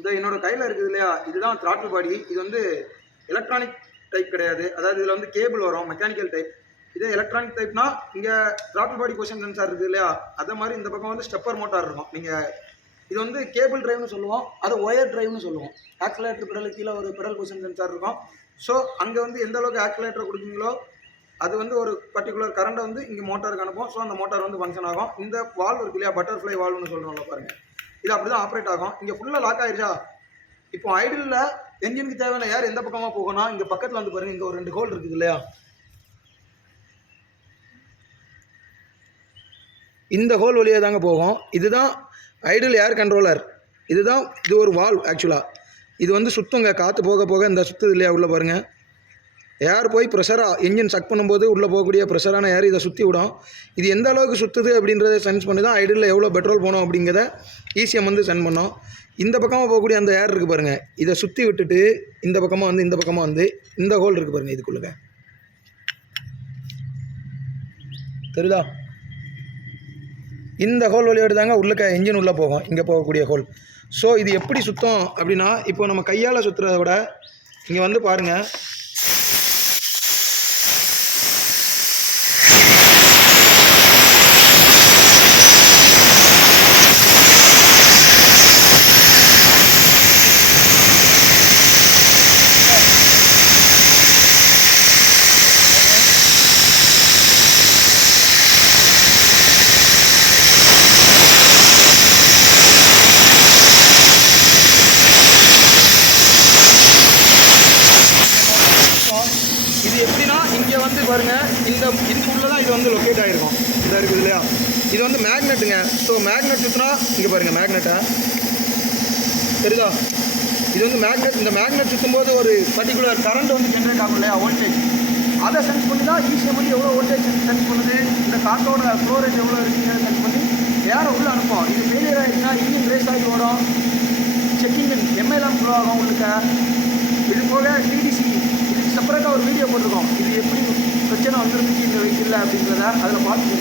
இந்த என்னோட கையில் இருக்குது இல்லையா? இதுதான் த்ராட்டில் பாடி இது வந்து எலக்ட்ரானிக் டைப் கிடையாது. அதாவது இதில் வந்து கேபிள் வரும் மெக்கானிக்கல் டைப் இதே எலக்ட்ரானிக் டைப்னா இங்கே த்ராட்டில் பாடி பொசிஷன் சென்சார் இருக்குது இல்லையா? அதே மாதிரி இந்த பக்கம் வந்து ஸ்டெப்பர் மோட்டார் இருக்கும். நீங்கள் இது வந்து கேபிள் டிரைவ்னு சொல்லுவோம். அது ஒயர் டிரைவ்னு சொல்லுவோம். ஆக்சிலேட்டர் பெடலுக்கு கீழே ஒரு பெடல் கொஷின் சென்சார் இருக்கும். ஸோ அங்கே வந்து எந்த அளவுக்கு ஆக்சிலேட்டர் கொடுக்குறீங்களோ அது வந்து ஒரு பர்டிகுலர் கரண்ட்டை வந்து இங்கே மோட்டாருக்கு அனுப்பும். ஸோ அந்த மோட்டார் வந்து ஃபங்க்ஷன் ஆகும். இந்த வால்வ் இருக்கு இல்லையா? பட்டர்ஃப்ளை வால்வ்னு சொல்கிறோம்ல பாருங்கள் இது அப்படி தான் ஆப்ரேட் ஆகும். இங்கே ஃபுல்லாக லாக் ஆயிடுச்சா இப்போ ஐடியில் என்ஜினுக்கு தேவையான ஏர் எந்த பக்கமாக போகணும் இங்கே பக்கத்தில் வந்து பாருங்கள் இங்கே ஒரு ரெண்டு ஹோல் இருக்குது இல்லையா? இந்த ஹோல் வழியாக தாங்க போகும். இதுதான் ஐடியல் ஏர் கண்ட்ரோலர் இதுதான் இது ஒரு வால்வ் ஆக்சுவலாக இது வந்து சுத்துங்க. காற்று போக போக இந்த சுற்றுது இல்லையா? உள்ளே பாருங்கள் ஏர் போய் ப்ரெஷராக என்ஜின் சக் பண்ணும்போது உள்ளே போகக்கூடிய ப்ரெஷரான ஏர் இதை சுற்றி விடும். இது எந்த அளவுக்கு சுற்றுது அப்படின்றத சென்ஸ் பண்ணி தான் ஐடியில் எவ்வளோ பெட்ரோல் போகணும் அப்படிங்கிறத ஈஸியாக வந்து சென்ட் பண்ணோம். இந்த பக்கமாக போகக்கூடிய அந்த ஏர் இருக்குது பாருங்கள் இதை சுற்றி விட்டுட்டு இந்த பக்கமாக வந்து இந்த பக்கமாக வந்து இந்த ஹோல் இருக்குது பாருங்கள் இதுக்குள்ளுங்க தெரியுதா? இந்த ஹோல் வழியோடு தாங்க உள்ளக்க என்ஜின் உள்ளே போகும். இங்கே போகக்கூடிய ஹோல் ஸோ இது எப்படி சுத்தம் அப்படின்னா இப்போ நம்ம கையால் சுற்றுறத விட இங்கே வந்து பாருங்கள் இது எப்படின்னா இங்கே வந்து பாருங்கள் இந்த இதுக்குள்ளே தான் இது வந்து லொக்கேட் ஆகிருக்கும் இதாக இருக்குது இல்லையா? இது வந்து மேக்னெட்டுங்க ஸோ மேக்னெட் சுற்றினா இங்கே பாருங்கள் மேக்னெட்டை தெரியுதா? இது வந்து மேக்னெட் இந்த மேக்னெட் சுற்றும்போது ஒரு பர்டிகுலர் கரண்ட் வந்து ஜென்ரேட் ஆகும் இல்லையா? வோல்டேஜ் அதை சென்ஸ் பண்ணி தான் ஈஸியாக பண்ணி எவ்வளோ வோல்டேஜ் சென்ஸ் பண்ணுது? இந்த காற்றோட ஃப்ளோரேஜ் எவ்வளோ இருக்குங்கிறத சென்ஸ் பண்ணி யாரை உள்ளே அனுப்பும். இது ஃபெயிலியர் ஆகிடுச்சுன்னா இன்ஜின் ரேஸ் ஆகி ஓடும். செக்கிங் எம்எல்எம் ஃப்ளோ ஆகும் உங்களுக்கு. இது போக டிடிசி செப்பரேட்டாக ஒரு வீடியோ போட்டிருக்கோம். இது எப்படி பிரச்சனை வந்துருந்துச்சு இந்த வெஹிக்கிளில் அப்படின்றத அதில் பார்த்து